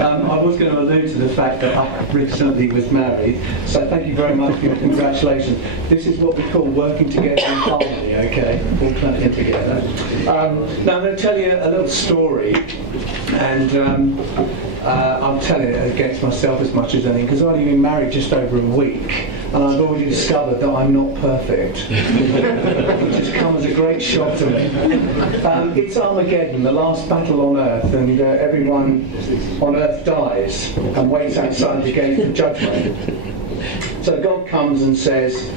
I was going to allude to the fact that I recently was married, so thank you very much for your congratulations. This is what we call working together in harmony, okay? All clapping together. Now I'm going to tell you a little story, and I'm telling it against myself as much as anything, because I've only been married just over a week, and I've already discovered that I'm not perfect, which has come as a great shock to me. It's Armageddon, the last battle on Earth, and everyone on Earth dies and waits outside the gate for judgment. So God comes and says,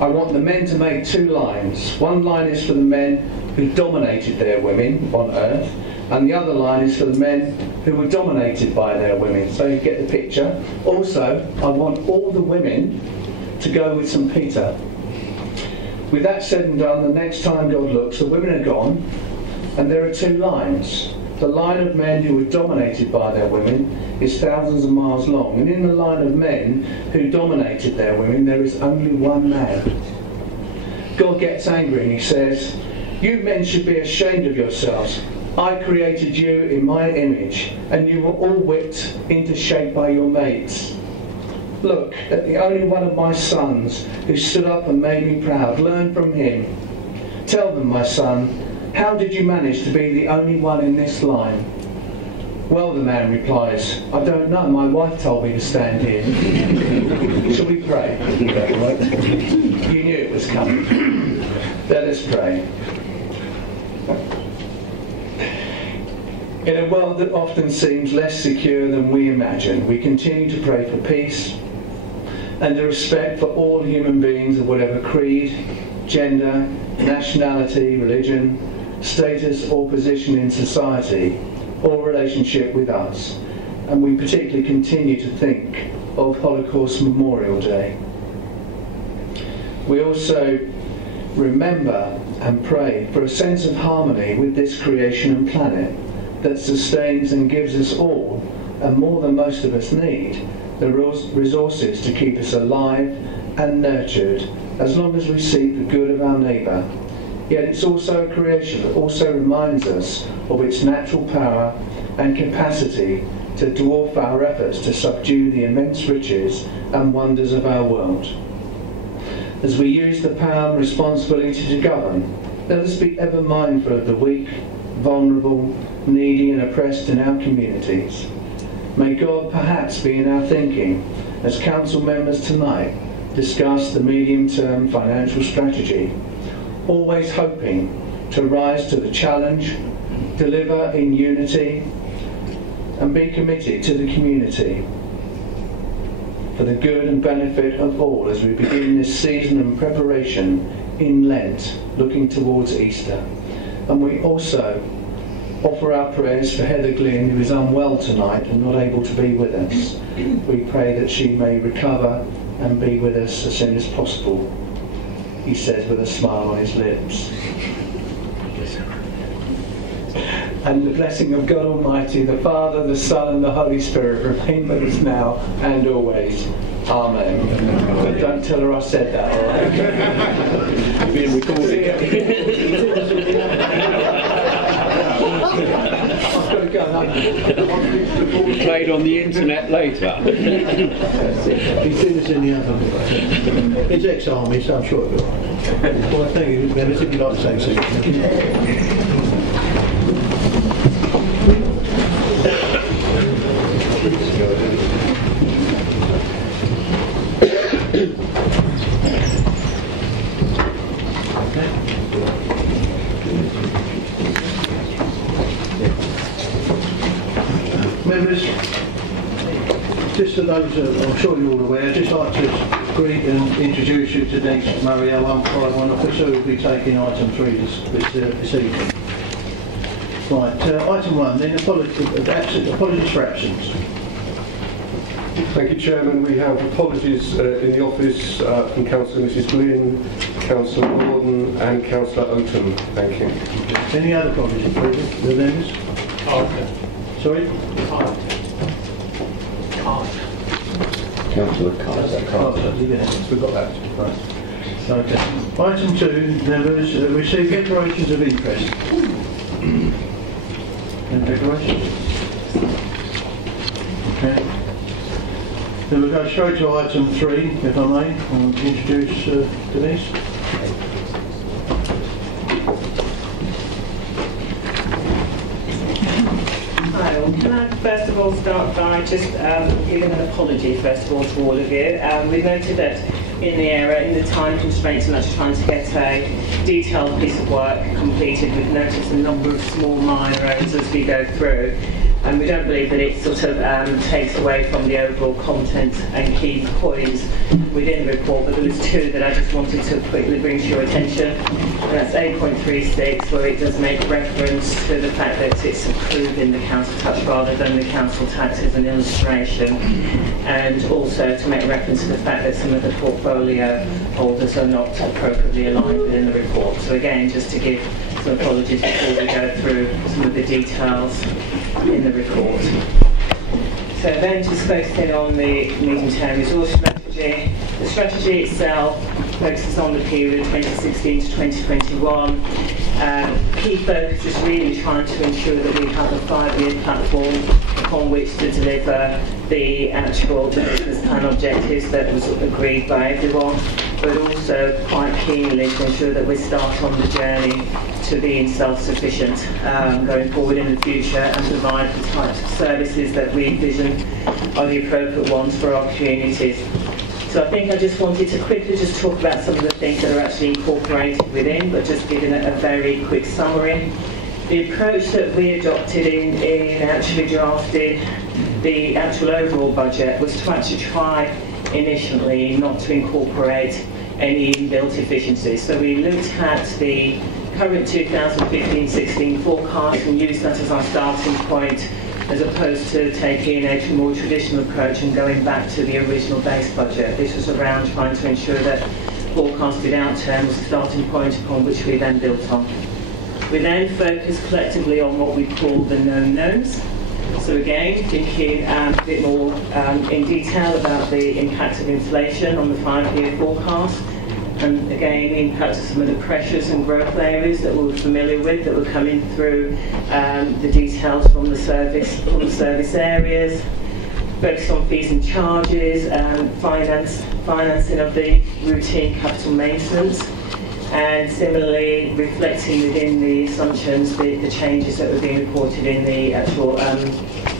I want the men to make 2 lines. One line is for the men who dominated their women on Earth, and the other line is for the men who were dominated by their women. So you get the picture. Also, I want all the women to go with St. Peter. With that said and done, the next time God looks, the women are gone, and there are 2 lines. The line of men who were dominated by their women is thousands of miles long, and in the line of men who dominated their women, there is only one man. God gets angry and he says, you men should be ashamed of yourselves. I created you in my image, and you were all whipped into shape by your mates. Look at the only one of my sons who stood up and made me proud. Learn from him. Tell them, my son, how did you manage to be the only one in this line? Well, the man replies, I don't know, my wife told me to stand here. Shall we pray? You knew it was coming. Let us pray. In a world that often seems less secure than we imagine, we continue to pray for peace and a respect for all human beings of whatever creed, gender, nationality, religion, status or position in society or relationship with us. And we particularly continue to think of Holocaust Memorial Day. We also remember and pray for a sense of harmony with this creation and planet that sustains and gives us all, and more than most of us need, the resources to keep us alive and nurtured as long as we seek the good of our neighbour. Yet it's also a creation that also reminds us of its natural power and capacity to dwarf our efforts to subdue the immense riches and wonders of our world. As we use the power and responsibility to govern, let us be ever mindful of the weak, vulnerable, needy and oppressed in our communities. May God perhaps be in our thinking as council members tonight discuss the medium-term financial strategy, always hoping to rise to the challenge, deliver in unity and be committed to the community for the good and benefit of all as we begin this season and preparation in Lent, looking towards Easter. And we also offer our prayers for Heather Glynn, who is unwell tonight and not able to be with us. We pray that she may recover and be with us as soon as possible, he says with a smile on his lips. And the blessing of God Almighty, the Father, the Son and the Holy Spirit remain with us now and always. Amen. But don't tell her I said that, all right? Being recorded. Played on the internet later. He's seen this in the other. He's ex-army, so I'm sure it'll be all right. Well, thank you. Members, if you'd like to say something. Members, just for those I'm sure you're all aware, I'd just like to greet and introduce you to Dennis Murray, our 151 officer, who will be taking item 3 this evening. Right, item 1, then apologies for absence. Thank you, Chairman. We have apologies in the office from Councillor Mrs Glynn, Councillor Gordon and Councillor Oakham. Thank you. Any other apologies, please? The members? Sorry? Councillor Carter. Yes, we got that. Right. Okay. Item 2, members, receive declarations of interest. And declarations? Okay. Then we'll go straight to item 3, if I may. I'll introduce Denise. Hi all. Can I first of all start by just giving an apology first of all to all of you. We've noted that in the time constraints and actually trying to get a detailed piece of work completed, we've noticed a number of small minor errors as we go through. And we don't believe that it sort of takes away from the overall content and key points within the report, but there was 2 that I just wanted to quickly bring to your attention. And that's 8.36, where it does make reference to the fact that it's approved in the council tax rather than the council tax as an illustration, and also to make reference to the fact that some of the portfolio holders are not appropriately aligned within the report. So again, just to give some apologies before we go through some of the details in the report. So then just focusing on the medium-term resource strategy. The strategy itself focuses on the period 2016 to 2021. Key focus is really trying to ensure that we have a 5-year platform upon which to deliver the actual business plan objectives that was agreed by everyone, but also quite keenly to ensure that we start on the journey to being self-sufficient going forward in the future and provide the types of services that we envision are the appropriate ones for our communities. So I think I just wanted to quickly just talk about some of the things that are actually incorporated within, but just giving a very quick summary. The approach that we adopted in actually drafting the actual overall budget was to actually try initially not to incorporate any inbuilt efficiencies. So we looked at the current 2015-16 forecast and used that as our starting point, as opposed to taking a more traditional approach and going back to the original base budget. This was around trying to ensure that forecasted outturn was the starting point upon which we then built on. We then focused collectively on what we call the known knowns. So again, thinking a bit more in detail about the impact of inflation on the 5-year forecast, and again the impact of some of the pressures and growth areas that we were familiar with that were coming through the details from the service areas, focus on fees and charges, financing of the routine capital maintenance, and similarly reflecting within the assumptions the changes that were being reported in the actual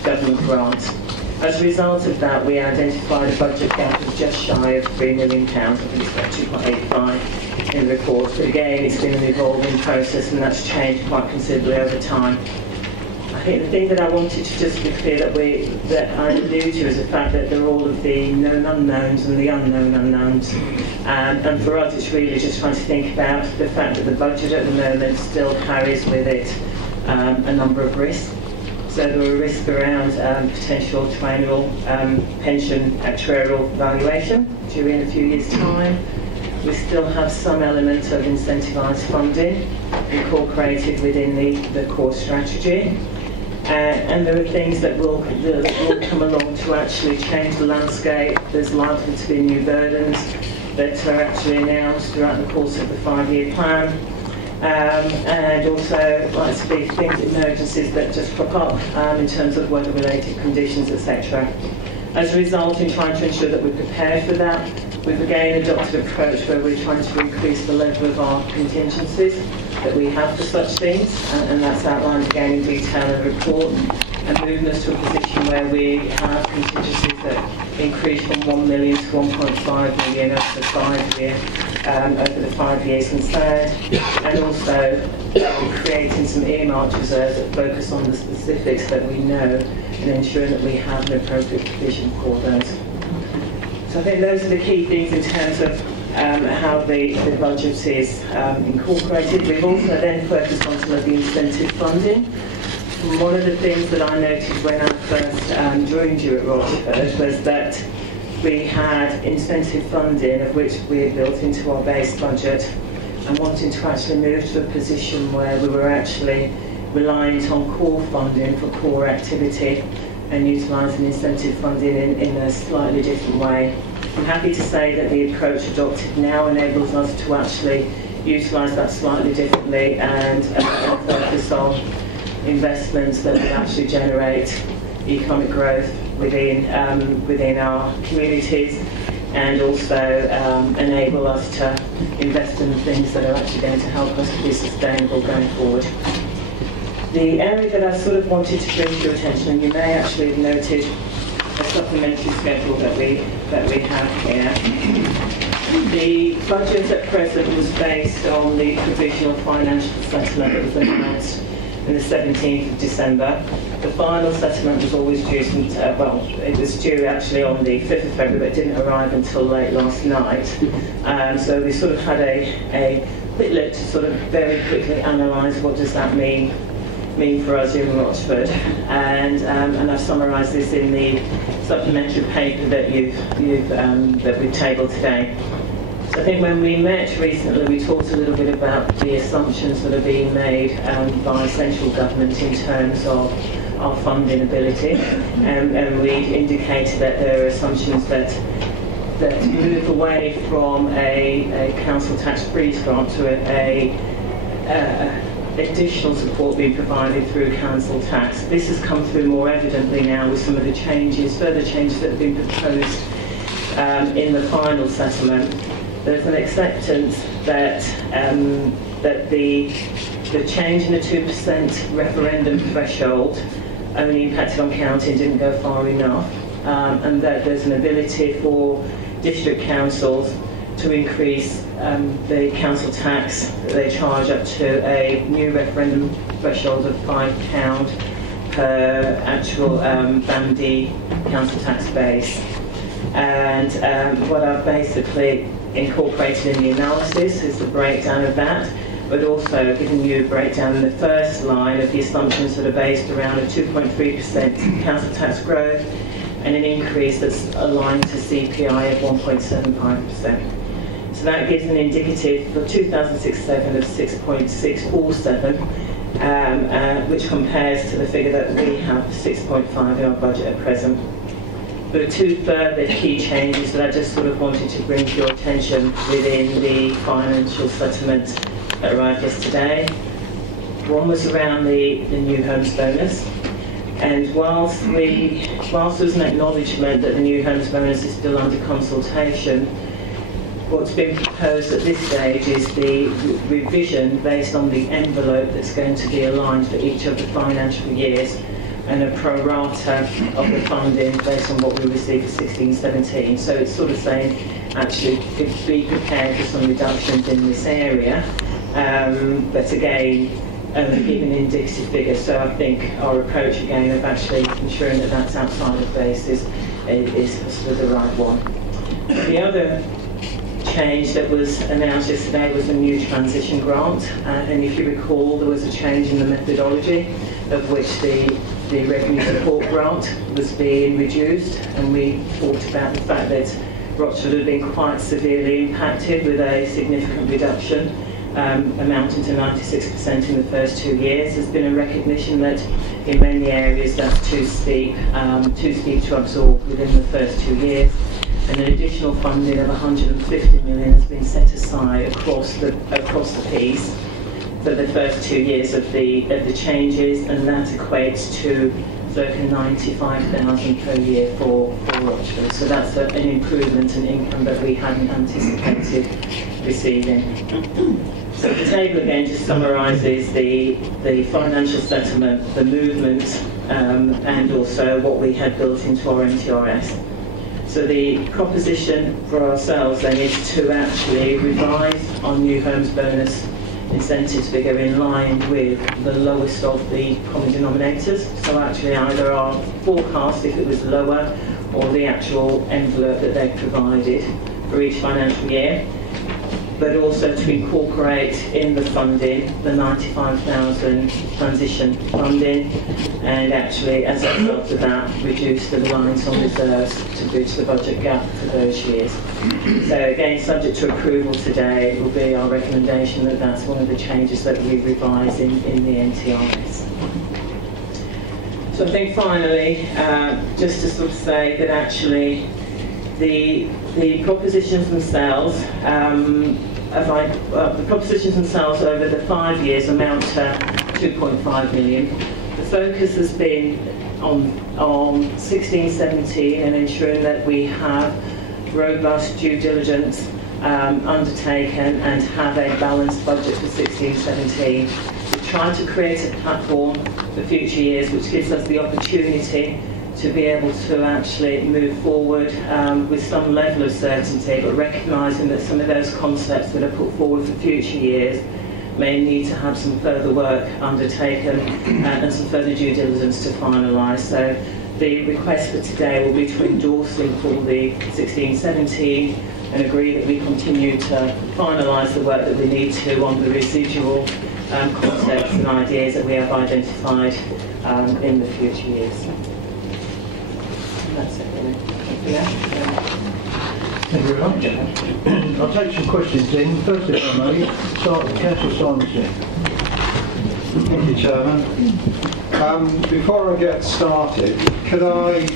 government grants. As a result of that, we identified a budget gap of just shy of £3 million. I think it's about 2.85 in the report. But again, it's been an evolving process and that's changed quite considerably over time. I think the thing that I wanted to just be clear that I allude to is the fact that there are all of the known unknowns and the unknown unknowns. And for us, it's really just trying to think about the fact that the budget at the moment still carries with it a number of risks. So there are risks around potential triennial pension actuarial valuation due in a few years' time. We still have some element of incentivised funding incorporated within the core strategy. And there are things that will come along to actually change the landscape. There's likely to be new burdens that are actually announced throughout the course of the 5-year plan. And also like to be things, emergencies that just pop up in terms of weather-related conditions, etc. As a result, in trying to ensure that we're prepared for that, we've again adopted an approach where we're trying to increase the level of our contingencies that we have for such things, and that's outlined again in detail in the report, and moving us to a position where we have contingencies that increase from 1 million to 1.5 million over the 5 years concerned, and also creating some earmarked reserves that focus on the specifics that we know and ensuring that we have an appropriate provision for those. So I think those are the key things in terms of how the budget is incorporated. We've also then focused on some of the incentive funding. One of the things that I noticed when I first joined you at Rochford was that we had incentive funding of which we had built into our base budget, and wanting to actually move to a position where we were actually reliant on core funding for core activity and utilising incentive funding in a slightly different way. I'm happy to say that the approach adopted now enables us to actually utilise that slightly differently and focus on investments that will actually generate economic growth within our communities, and also enable us to invest in things that are actually going to help us to be sustainable going forward. The area that I sort of wanted to bring to your attention, and you may actually have noted a supplementary schedule that we have here. The budget at present was based on the provisional financial settlement that was announced on the 17th of December. The final settlement was always due, it was due actually on the 5th of February, but it didn't arrive until late last night. So we sort of had a quick look to sort of very quickly analyse what does that mean for us here in Rochford, and I've summarised this in the supplementary paper that we've tabled today. So I think when we met recently, we talked a little bit about the assumptions that are being made by central government in terms of our funding ability, and we indicated that there are assumptions that move away from a council tax freeze grant to additional support being provided through council tax. This has come through more evidently now with some of the further changes that have been proposed in the final settlement. There's an acceptance that the change in the 2% referendum threshold only impacted on county and didn't go far enough, and that there's an ability for district councils to increase the council tax that they charge up to a new referendum threshold of £5 per actual Band D council tax base. And what I've basically incorporated in the analysis is the breakdown of that, but also giving you a breakdown in the first line of the assumptions that are based around a 2.3% council tax growth and an increase that's aligned to CPI of 1.75%. So that gives an indicative for 2006-7 of 6.647, which compares to the figure that we have, 6.5 in our budget at present. There are two further key changes that I just sort of wanted to bring to your attention within the financial settlement that arrived yesterday. One was around the new homes bonus. And whilst there's an acknowledgement that the new homes bonus is still under consultation, what's been proposed at this stage is the revision based on the envelope that's going to be aligned for each of the financial years, and a pro rata of the funding based on what we received for 16-17. So it's sort of saying, actually, be prepared for some reductions in this area, but again, giving indicative figures. So I think our approach again of actually ensuring that that's outside of base is sort of the right one. The other change that was announced yesterday was a new transition grant, and if you recall, there was a change in the methodology of which the revenue support grant was being reduced, and we talked about the fact that Rochford had been quite severely impacted with a significant reduction amounting to 96% in the first 2 years. There's been a recognition that in many areas that's too steep to absorb within the first 2 years, and an additional funding of 150 million has been set aside across the piece for the first 2 years of the changes, and that equates to circa 95,000 per year for Rochford. So that's an improvement in income that we hadn't anticipated receiving. So the table again just summarises the financial settlement, the movement, and also what we had built into our MTRS. So the proposition for ourselves then is to actually revise our new homes bonus incentives figure in line with the lowest of the common denominators. So actually either our forecast, if it was lower, or the actual envelope that they provided for each financial year, but also to incorporate in the funding the 95,000 transition funding, and actually as a result of that reduce the reliance on reserves to bridge the budget gap for those years. So again, subject to approval today, it will be our recommendation that that's one of the changes that we revise in the NTRS. So I think finally, just to sort of say that actually the propositions themselves, the propositions themselves over the 5 years amount to 2.5 million. The focus has been on 16-17 and ensuring that we have robust due diligence undertaken and have a balanced budget for 16-17. We're trying to create a platform for future years which gives us the opportunity to be able to actually move forward with some level of certainty, but recognising that some of those concepts that are put forward for future years may need to have some further work undertaken and some further due diligence to finalise. So the request for today will be to endorse in full the 16-17 and agree that we continue to finalise the work that we need to on the residual concepts and ideas that we have identified in the future years. And that's it really. Thank you very much. I'll take some questions in. First, if I may, start with Councillor Simonson. Thank you, Chairman. Before I get started, could I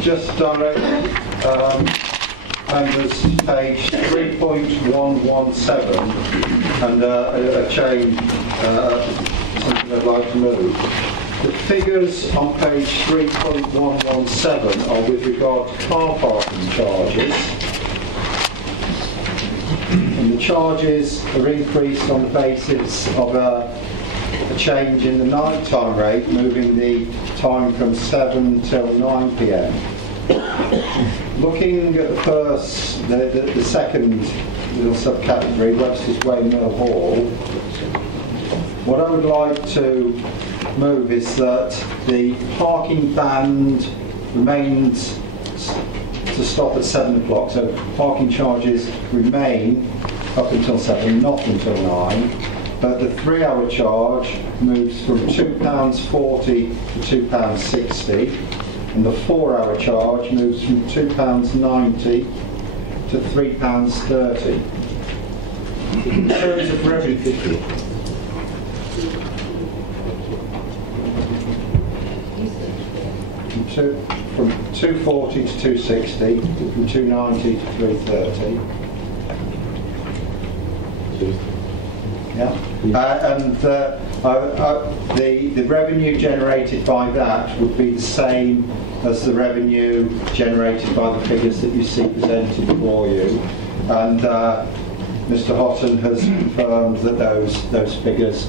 just direct members to page 3.117 and a change, something I'd like to move. The figures on page 3.117 are with regard to car parking charges. And the charges are increased on the basis of a change in the night time rate, moving the time from 7 till 9 p.m. Looking at the second little subcategory, Webster's Way, Mill Hall, what I would like to move is that the parking band remains to stop at 7 o'clock, so parking charges remain up until 7, not until 9, but the 3-hour charge moves from £2.40 to £2.60, and the 4-hour charge moves from £2.90 to £3.30. In terms of revenue, from 240 to 260, from 290 to 330. Yeah, and the revenue generated by that would be the same as the revenue generated by the figures that you see presented before you. And Mr. Houghton has confirmed that those figures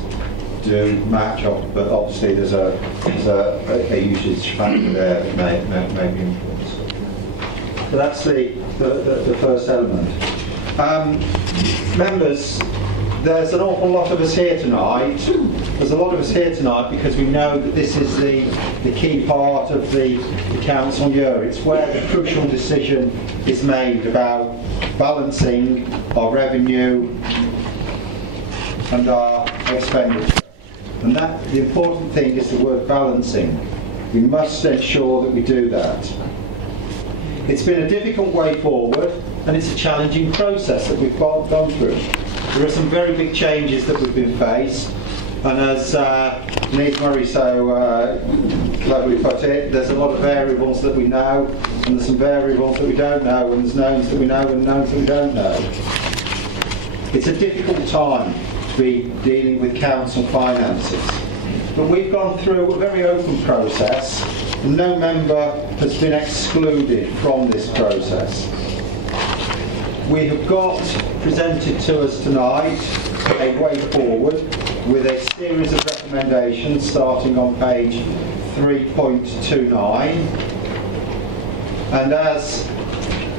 do match up, but obviously there's a usage factor there that may be influenced. So that's the first element. Members, there's an awful lot of us here tonight. There's a lot of us here tonight because we know that this is the key part of the council year. It's where the crucial decision is made about balancing our revenue and our expenditure. And the important thing is the word balancing. We must ensure that we do that. It's been a difficult way forward, and it's a challenging process that we've gone through. There are some very big changes that we've been faced, and as Denise Murray so cleverly put it, there's a lot of variables that we know, and there's some variables that we don't know, and there's knowns that we know and knowns that we don't know. It's a difficult time to be dealing with council finances, but we've gone through a very open process, and no member has been excluded from this process. We have got presented to us tonight a way forward with a series of recommendations starting on page 3.29, and as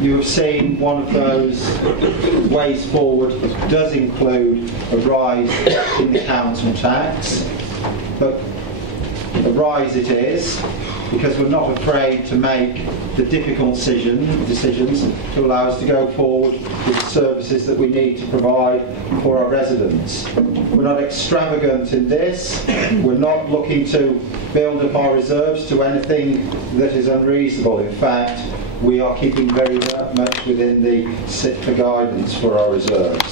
you have seen, one of those ways forward does include a rise in the council tax, but a rise it is, because we're not afraid to make the difficult decisions to allow us to go forward with the services that we need to provide for our residents. We're not extravagant in this. We're not looking to build up our reserves to anything that is unreasonable. In fact, we are keeping very much within the SITFA guidance for our reserves.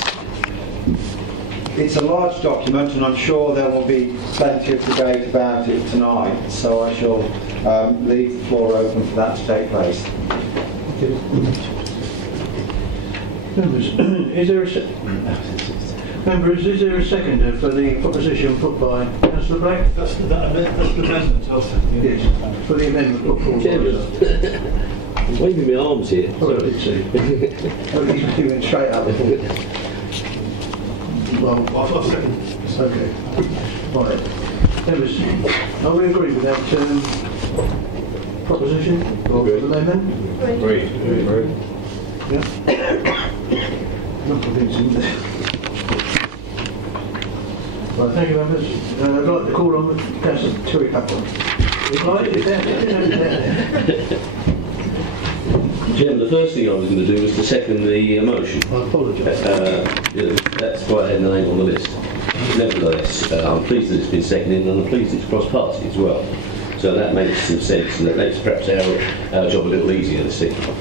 It's a large document, and I'm sure there will be plenty of debate about it tonight, so I shall leave the floor open for that to take place. Members, is there Members, is there a seconder for the proposition put by Councillor Black? That's the amendment, I'll second. Yes, for the amendment put forward. I'm waving my arms here. Oh, I did see. Oh, he's giving straight up. Well, I'll second. okay. Right. Members, are we agree with that proposition or amendment? Agreed. Yeah. Not convincing. Right, thank you, members. I'd like to call on Councillor Terry Pepper. Chairman, the first thing I was going to do was to second the motion. I apologise. That's why I had my name on the list. Nevertheless, I'm pleased that it's been seconded, and I'm pleased it's cross-party as well. So that makes some sense, and that makes perhaps our job a little easier this evening.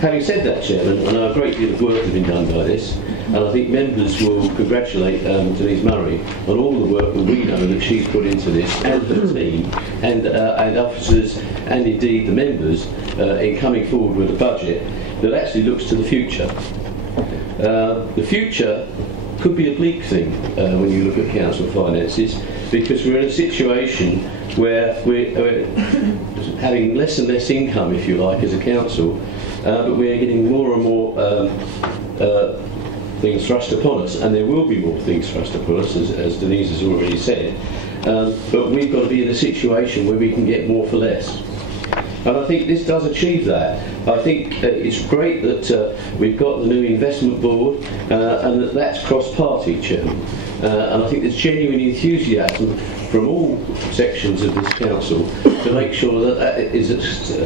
Having said that, Chairman, I know a great deal of work has been done by this, and I think members will congratulate Denise Murray on all the work that we know that she's put into this, and the team, and officers, and indeed the members, in coming forward with a budget that actually looks to the future. The future could be a bleak thing when you look at council finances, because we're in a situation where we're having less and less income, if you like, as a council, but we're getting more and more things thrust upon us, and there will be more things thrust upon us, as Denise has already said, but we've got to be in a situation where we can get more for less. And I think this does achieve that. I think it's great that we've got the new investment board, and that's cross-party, Chairman. And I think there's genuine enthusiasm from all sections of this council to make sure that that is a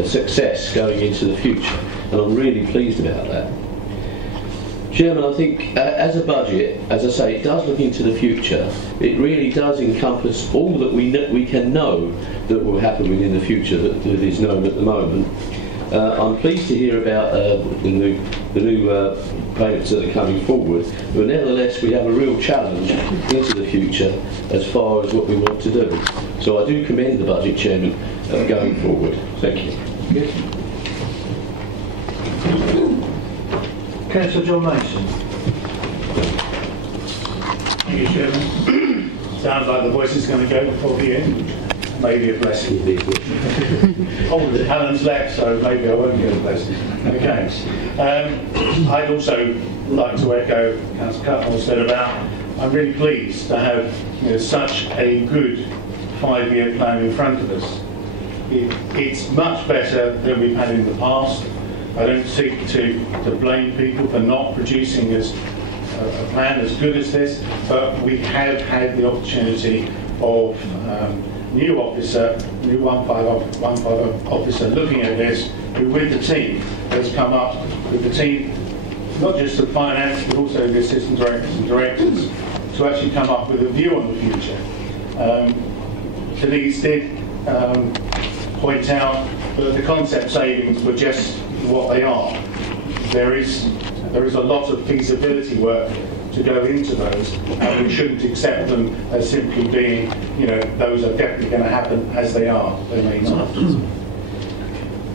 success going into the future. And I'm really pleased about that. Chairman, I think as a budget, as I say, it does look into the future. It really does encompass all that we can know that will happen within the future that is known at the moment. I'm pleased to hear about the new payments that are coming forward, but nevertheless we have a real challenge into the future as far as what we want to do. So I do commend the budget, Chairman, going forward. Thank you. Yes. Councillor John Mason. Thank you, Chairman. Sounds like the voice is going to go before the end. Maybe a blessing. Oh, Helen's left, so maybe I won't get a blessing. Okay. I'd also like to echo Councillor Cutmore said about, I'm really pleased to have such a good 5-year plan in front of us. It's much better than we've had in the past. I don't seek to blame people for not producing a plan as good as this, but we have had the opportunity of new 150 officer looking at this, who with the team has come up with the team, not just of finance, but also the assistant directors and directors, to actually come up with a view on the future. Denise did point out that the concept savings were just what they are. There is a lot of feasibility work to go into those, and we shouldn't accept them as simply being, those are definitely going to happen as they are. They may not.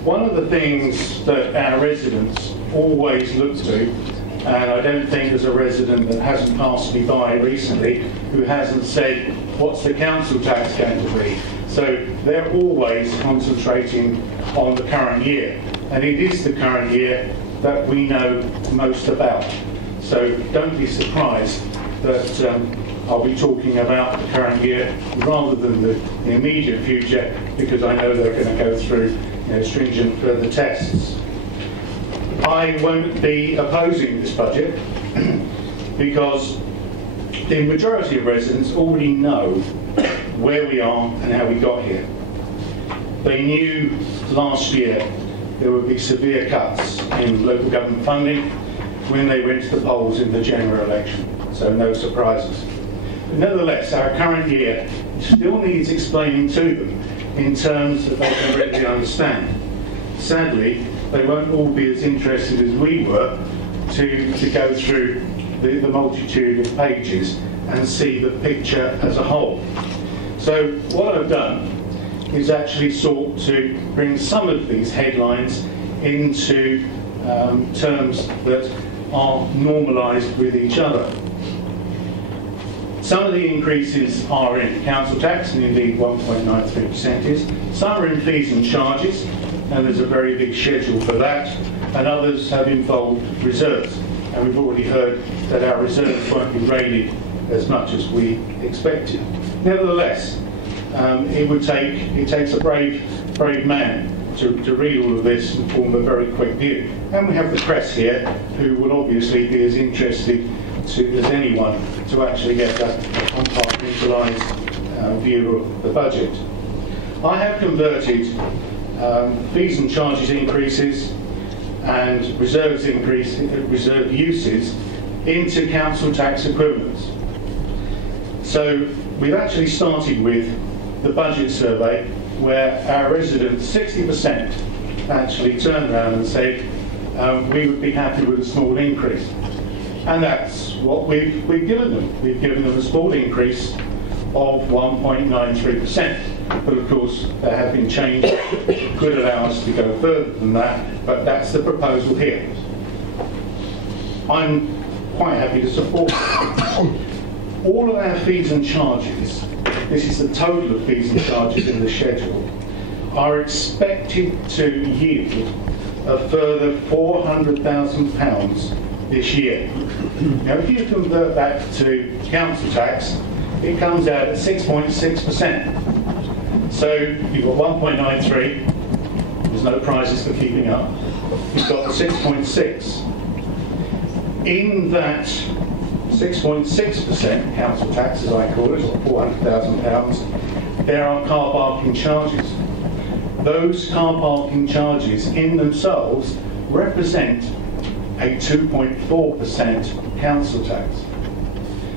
One of the things that our residents always look to, and I don't think there's a resident that hasn't passed me by recently who hasn't said, what's the council tax going to be? So they're always concentrating on the current year. And it is the current year that we know most about. So don't be surprised that I'll be talking about the current year rather than the immediate future, because I know they're going to go through stringent further tests. I won't be opposing this budget because the majority of residents already know where we are and how we got here. They knew last year there would be severe cuts in local government funding when they went to the polls in the general election, so no surprises. But nevertheless, our current year still needs explaining to them in terms that they can readily understand. Sadly, they won't all be as interested as we were to go through the multitude of pages and see the picture as a whole. So what I've done is actually sought to bring some of these headlines into terms that are normalised with each other. Some of the increases are in council tax, and indeed 1.93% is. Some are in fees and charges, and there's a very big schedule for that. And others have involved reserves. And we've already heard that our reserves won't be raided as much as we expected. Nevertheless, it takes a brave man to read all of this and form a very quick view. And we have the press here, who will obviously be as interested as anyone to actually get that compartmentalised view of the budget. I have converted fees and charges increases and reserve uses into council tax equivalents. So we've actually started with the budget survey, where our residents, 60%, actually turned around and said we would be happy with a small increase. And that's what we've given them. We've given them a small increase of 1.93%. But of course, there have been changes that could allow us to go further than that, but that's the proposal here. I'm quite happy to support it. All of our fees and charges, this is the total of fees and charges in the schedule, are expected to yield a further £400,000 this year. Now, if you convert that to council tax, it comes out at 6.6%. So you've got 1.93, there's no prizes for keeping up. You've got the 6.6. In that 6.6% council tax, as I call it, or £400,000, there are car parking charges. Those car parking charges in themselves represent a 2.4% council tax.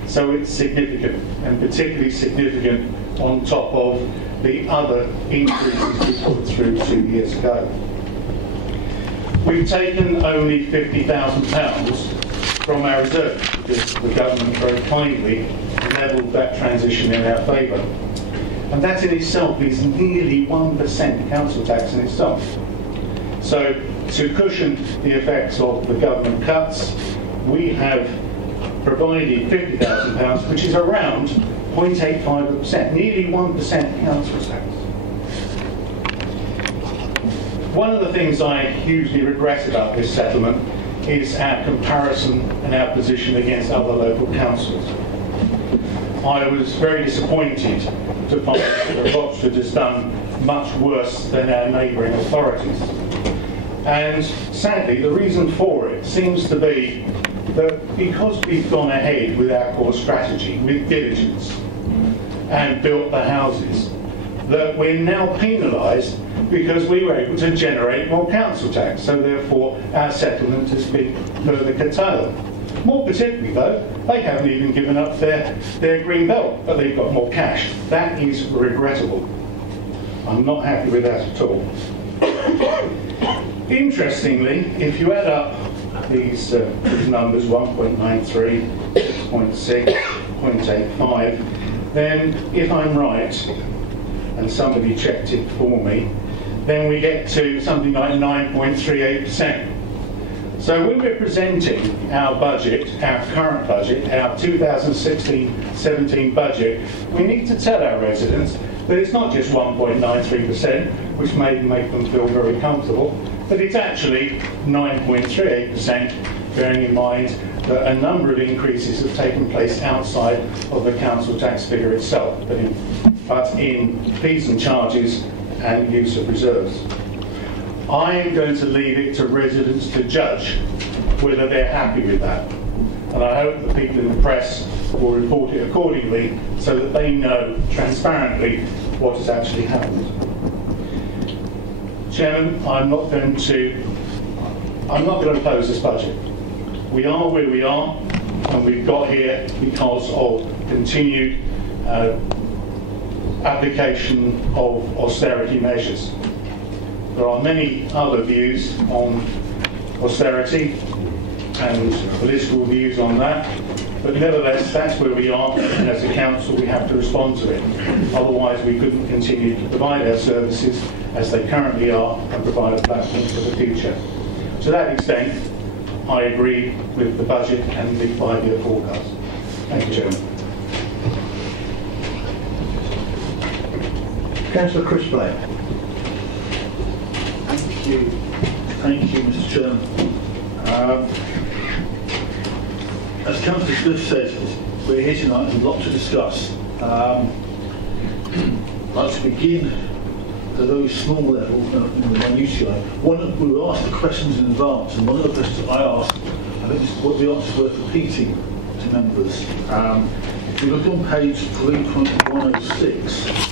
So it's significant, and particularly significant on top of the other increases we put through 2 years ago. We've taken only £50,000 from our reserve, because the government very kindly levelled that transition in our favour. And that in itself is nearly 1% council tax in itself. So to cushion the effects of the government cuts, we have provided £50,000, which is around 0.85%, nearly 1% council tax. One of the things I hugely regret about this settlement is our comparison and our position against other local councils. I was very disappointed to find that Oxford has done much worse than our neighbouring authorities. And sadly, the reason for it seems to be that because we've gone ahead with our core strategy, with diligence, and built the houses, that we're now penalised because we were able to generate more council tax, so therefore our settlement has been further curtailed. More particularly though, they haven't even given up their green belt, but they've got more cash. That is regrettable. I'm not happy with that at all. Interestingly, if you add up these numbers, 1.93, 6.6, 0.85, then if I'm right, and somebody checked it for me, then we get to something like 9.38%. So when we're presenting our budget, our current budget, our 2016-17 budget, we need to tell our residents that it's not just 1.93%, which may make them feel very comfortable, but it's actually 9.38%, bearing in mind that a number of increases have taken place outside of the council tax figure itself, but in fees and charges and use of reserves. I am going to leave it to residents to judge whether they're happy with that. And I hope the people in the press will report it accordingly so that they know transparently what has actually happened. Chairman, I'm not going to oppose this budget. We are where we are, and we've got here because of continued application of austerity measures. There are many other views on austerity and political views on that, but nevertheless that's where we are, and as a council we have to respond to it. Otherwise we couldn't continue to provide our services as they currently are and provide a platform for the future. To that extent, I agree with the budget and the 5-year forecast. Thank you, Chairman. Councillor Chris Blake. Thank you, Mr. Chairman. As Councillor Smith said, we're here tonight with a lot to discuss. I'd like to begin at a very small level, in the minutiae. We were asked the questions in advance, and one of the questions I asked, I think is what the answers were repeating to members. If you look on page 3.106,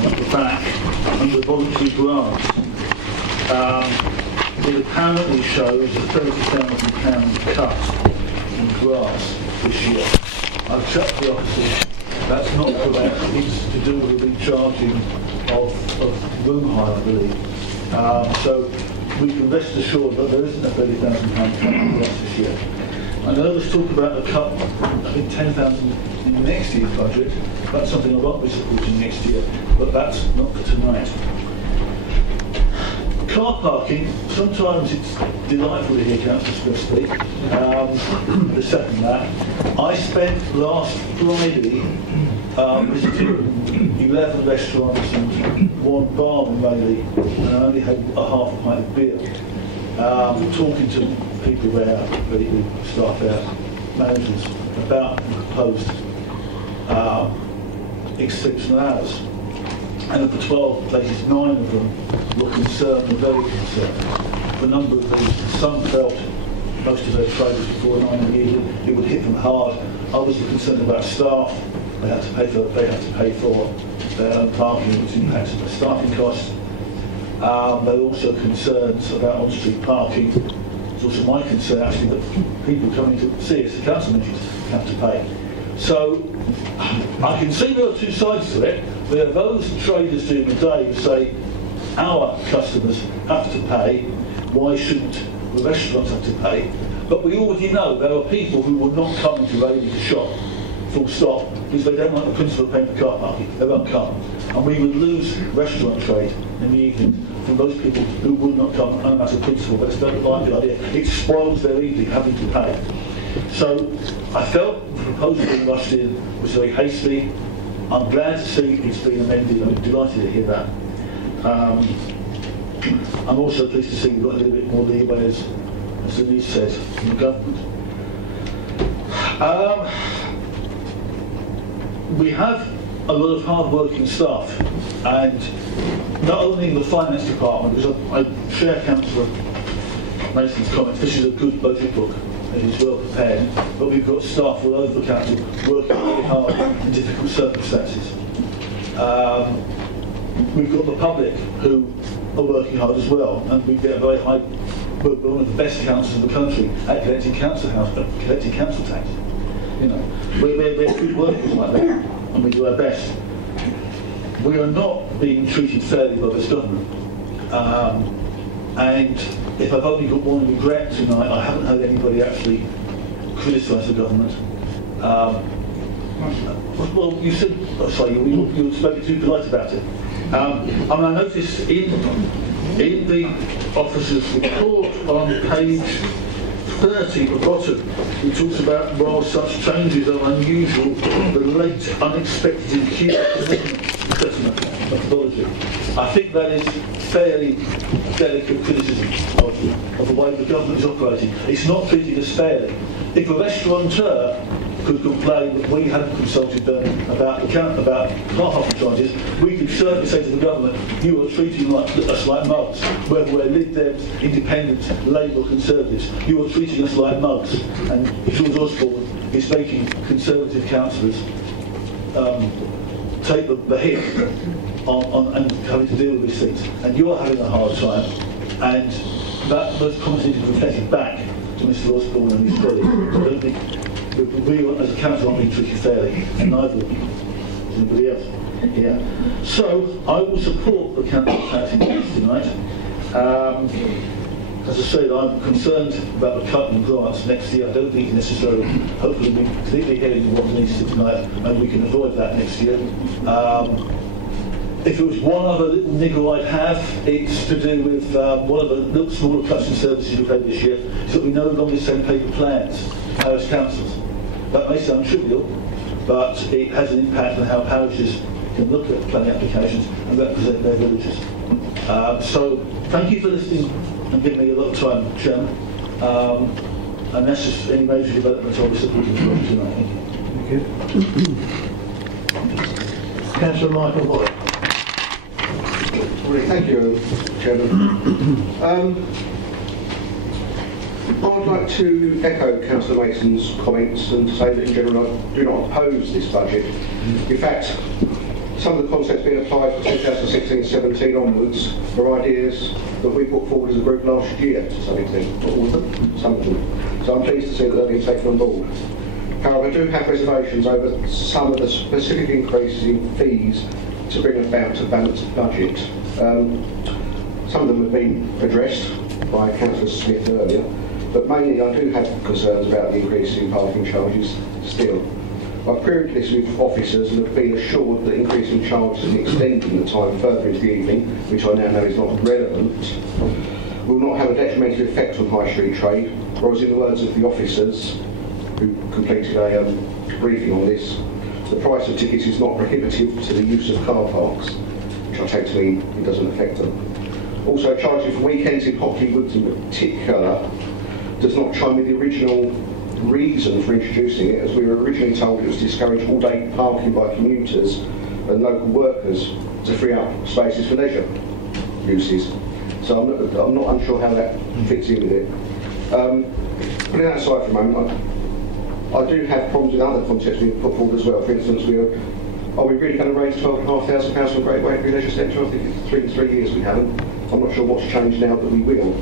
at the back, under voluntary grants, it apparently shows a £30,000 cut in grants this year. I've checked the offices, that's not correct. It's to do with the recharging of room hire, I believe. So we can rest assured that there isn't a £30,000 cut in grants this year. I know there's talk about a cut, I think 10,000 in next year's budget. That's something I won't be supporting next year, but that's not for tonight. Car parking, sometimes it's delightful to hear Councillor Smith speak. The second that. I spent last Friday visiting 11 restaurants and one bar in Rayleigh, and I only had a half pint of beer. Talking to people there, staff there, managers, about the proposed exceptional hours. And of the 12 places, 9 of them were concerned and very concerned. The number of these, some felt most of their traders before 9 in the evening, it would hit them hard. Others were concerned about staff. They had to pay for their own parking, which impacted their staffing costs. There were also concerns about on-street parking. It's also my concern actually that people coming to see us, the council meetings, have to pay. So I can see there are two sides to it. There are those traders during the day who say our customers have to pay, why shouldn't the restaurants have to pay? But we already know there are people who will not come to Rayleigh to shop, full stop, because they don't like the principle of paying for car parking. They won't come. And we would lose restaurant trade in the evening from those people who would not come, and that's a principle, but it's don't like the idea. It spoils their evening having to pay. So I felt the proposal being rushed in was very hasty. I'm glad to see it's been amended. I'm delighted to hear that. I'm also pleased to see we've got a little bit more leeway, as Denise said, from the government. We have a lot of hard-working staff, and not only in the finance department, because I share Councillor Mason's comments, this is a good budget book. It is well prepared, but we've got staff all over the council working really hard in difficult circumstances. We've got the public who are working hard as well, and we get a very high, we're one of the best councils in the country at collecting council tax. You know, we're good workers like that, and we do our best. We are not being treated fairly by this government. And if I've only got one regret tonight, I haven't heard anybody actually criticise the government. Well, you said, sorry, you were spoken too polite about it. I noticed in the officer's report on page 30 at the bottom, it talks about, while such changes are unusual, the late, unexpected and acute assessment methodology. I think that is fairly delicate criticism of the way the government is operating. It's not treating us fairly. If a restaurateur could complain that we hadn't consulted them about car parking charges, we could certainly say to the government, you are treating us like mugs, whether we're Lib Dems, Independents, Labour, Conservatives. You are treating us like mugs. And George Osborne is making Conservative councillors take the hit on and having to deal with these things. And you're having a hard time, and those comments need to be reflected back to Mr Osborne and his colleagues. I don't think we as a council aren't being treated fairly, and neither is anybody else. Yeah. So I will support the council tax increase tonight. As I said, I'm concerned about the cut in grants next year. I don't think necessarily, hopefully we're completely heading to what we need to tonight, and we can avoid that next year. If it was one other little niggle I'd have, it's to do with one of the little smaller cuts in services we've had this year, is that we no longer send paper plans as councils. That may sound trivial, but it has an impact on how parishes can look at planning applications and represent their villages. So thank you for listening and giving me a lot of time, Chairman. And that's just any major developments I'll be supporting tonight. Thank you. Councillor Michael Boyd. Thank you, Chairman. I'd like to echo Councillor Mason's comments and say that in general I do not oppose this budget. In fact, some of the concepts being applied for 2016-17 onwards are ideas that we put forward as a group last year to some extent, not all of them, some of them. So I'm pleased to see that they're being taken on board. However, I do have reservations over some of the specific increases in fees to bring about a balanced budget. Some of them have been addressed by Councillor Smith earlier, but mainly I do have concerns about the increases in parking charges still. I've queried this with officers and have been assured that increasing charges and extending the time further into the evening, which I now know is not relevant, will not have a detrimental effect on high street trade, whereas in the words of the officers who completed a briefing on this, the price of tickets is not prohibitive to the use of car parks, which I take to mean it doesn't affect them. Also, charging for weekends in Hockley Woods in particular does not chime with the original reason for introducing it, as we were originally told it was to discourage all-day parking by commuters and local workers to free up spaces for leisure uses. So I'm not unsure how that fits in with it. Putting that aside for a moment, I do have problems with other concepts being put forward as well. For instance, are we really going to raise £12,500 for Great Wakefield Leisure Centre? I think it's 3 years we haven't. I'm not sure what's changed now that we will.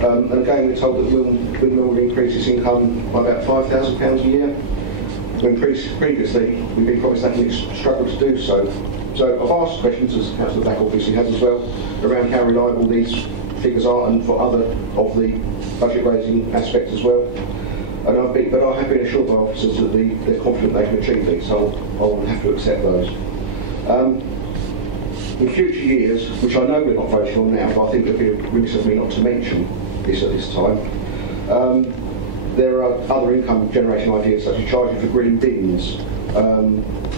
And again, we're told that Windmill will increase its income by about £5,000 a year, when previously we've been promised that and it's struggled to do so. So I've asked questions, as Councillor Black obviously has as well, around how reliable these figures are and for other of the budget raising aspects as well. But I have been assured by officers that they're confident they can achieve these, so I'll have to accept those. In future years, which I know we're not voting on now, but I think it would be remiss of me not to mention this at this time, there are other income generating ideas such as charging for green bins,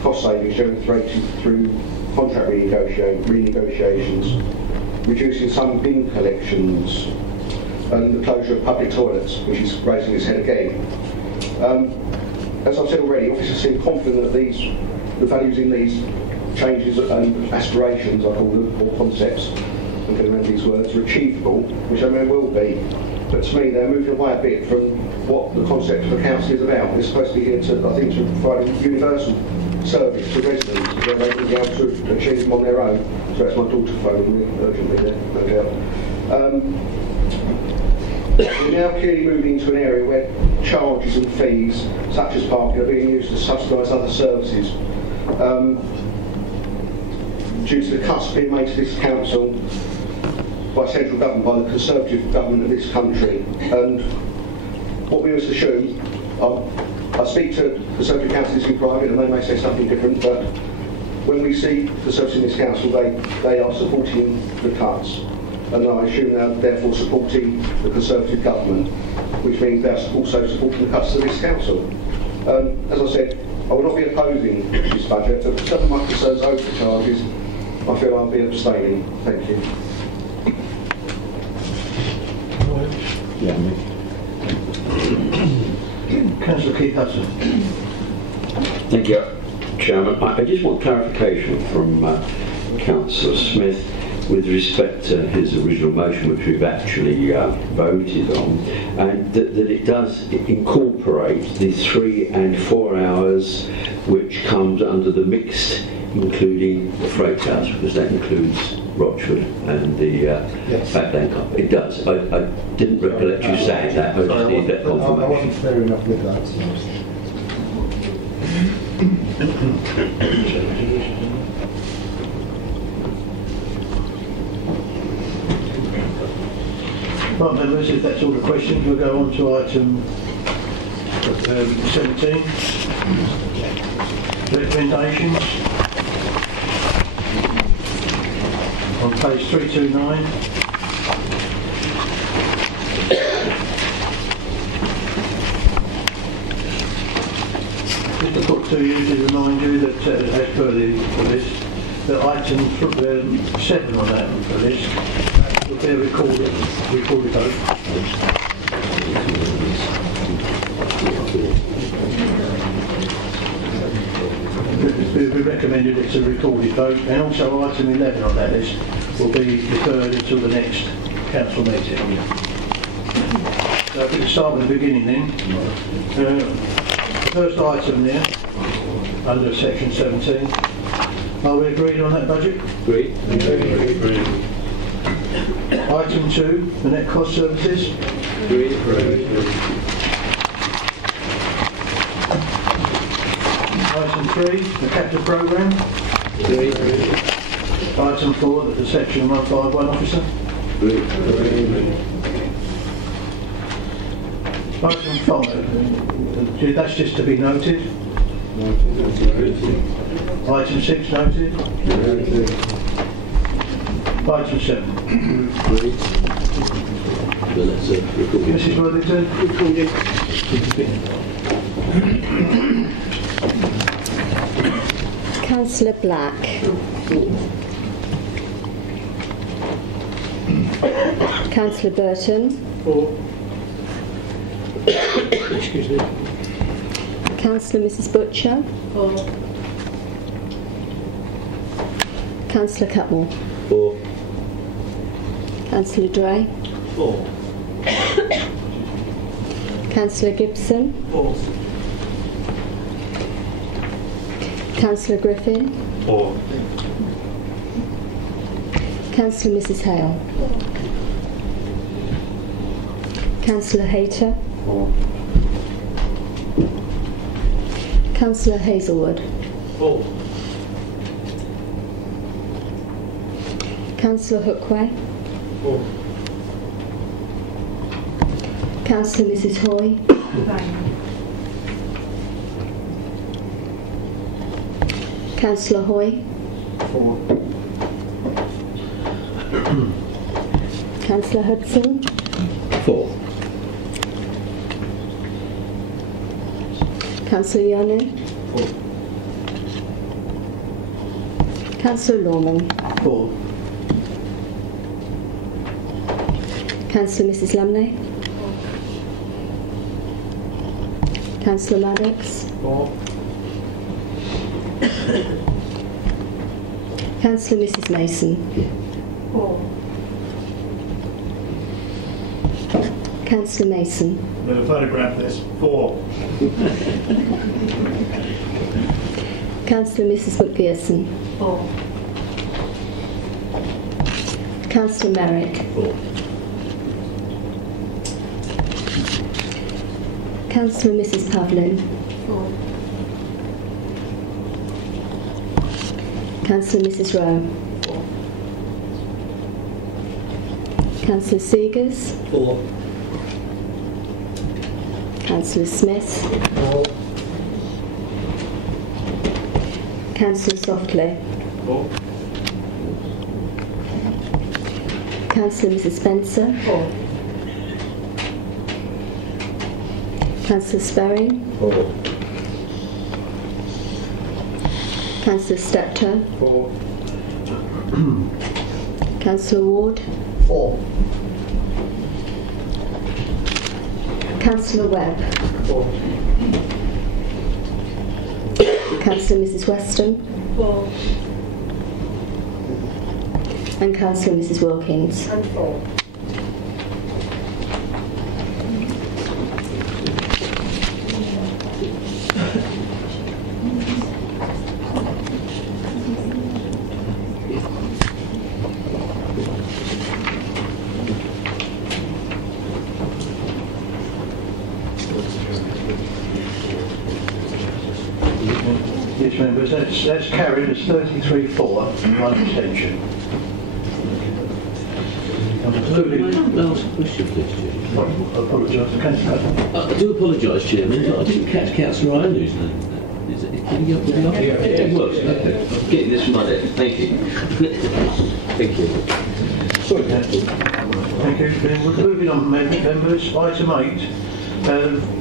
cost savings generated through contract renegotiations, reducing some bin collections, and the closure of public toilets, which is raising its head again. As I've said already, officers seem confident that the values in these changes and aspirations, I call them, or concepts, I'm going to remember these words, are achievable, which they may well be. But to me, they're moving away a bit from what the concept of a council is about. It's supposed to be here to, I think, to provide a universal service to residents where they can be able to achieve them on their own. So that's my daughter phoning me urgently there, no doubt. We're now clearly moving into an area where charges and fees, such as parking, are being used to subsidise other services. Due to the cuts being made to this council by central government, by the Conservative government of this country, and what we must assume, I speak to Conservative councillors in private and they may say something different, but when we see Conservatives in this council, they are supporting the cuts, and I assume they're therefore supporting the Conservative government, which means they're also supporting the cuts to this council. As I said, I will not be opposing this budget, but some of my concerns over the charges, I feel I'll be abstaining. Thank you. Councillor Keith Hudson. Thank you, Chairman. I just want clarification from Councillor Smith with respect to his original motion, which we've actually voted on, and that it does incorporate the 3 and 4 hours which comes under the mixed, including the freight house, because that includes Rochford and the Backland Cup. It does. I didn't recollect you saying that, I just need that confirmation. I wasn't fair enough with that. Right, members, if that's all the questions, we'll go on to item 17. Recommendations. On page 329. just to put to you to remind you that as per the list, that item 7 on that list will be a recorded vote. We recommended it's a recorded vote, and also item 11 on that list will be deferred until the next council meeting. So if we can start with the beginning then. First item there, under section 17. Are we agreed on that budget? Agreed. Agreed. Item 2, the net cost services. Agreed. Item 3, the capital programme. Agreed. Item 4, the section 151 officer. Agreed. Item 5, that's just to be noted. Item 6 noted. Item 7. Agreed. Well, that's recorded. Mrs. Worthington. Recorded. Councillor Black. Councillor Burton. Excuse me. Councillor Mrs. Butcher. Councillor Cutmore. 4. Councillor Dray. 4. Councillor Gibson. 4. Councillor Griffin. 4. Councillor Mrs. Hale. Councillor Hayter. 4. Councillor Hazelwood. 4. Councillor Hookway. 4. Councillor Mrs. Hoy. Councillor Hoy. 4. Councillor Hudson. 4. Councillor Yonu. 4. Councillor Lorman. 4. Councillor Mrs. Lumley. Councillor Maddox. 4. Councillor Mrs. Mason. 4. Councillor Mason. I'm going to photograph this. 4. Councillor Mrs. McPherson. 4. Councillor Merrick. 4. Councillor Mrs. Pavlin. 4. Councillor Mrs. Rowe. 4. Councillor Seegers. 4. Councillor Smith. 4. Councillor Softly. 4. Councillor Mrs. Spencer. 4. Councillor Sperring. 4. Councillor Steptoe. 4. Councillor Ward. 4. Councillor Webb. 4. Councillor Mrs. Weston. 4. And Councillor Mrs. Wilkins. And 4. Yes, members, that's carried as 33-4 and 1 abstention. Last question, please, Chairman. I apologise, Councillor. I do apologise, Chairman, but I didn't catch Councillor Ionu's name. Is it? Can you put it up? It works. Okay. I'm getting this from my head. Thank you. Thank you. Sorry, Councillor. Thank you. Then we're moving on, members. Item 8,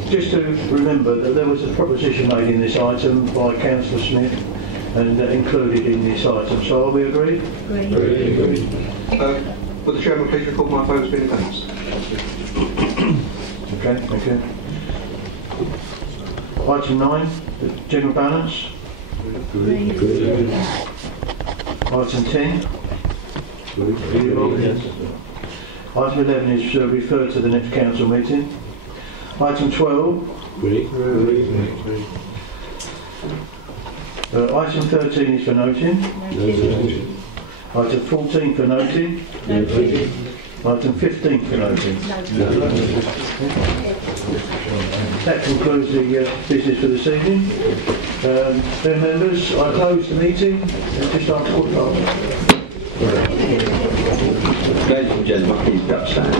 Just to remember that there was a proposition made in this item by Councillor Smith and included in this item. So are we agreed? Agreed. Would the Chairman please record my vote as being against? Okay, thank you. Item 9, the general balance. Item 10. Item 11 is referred to the next council meeting. Item 12. Item 13 is for noting. Item 14 for noting. Item 15 for noting. That concludes the business for this evening. Then members, I close the meeting just after 15:15. Ladies and gentlemen, please abstain.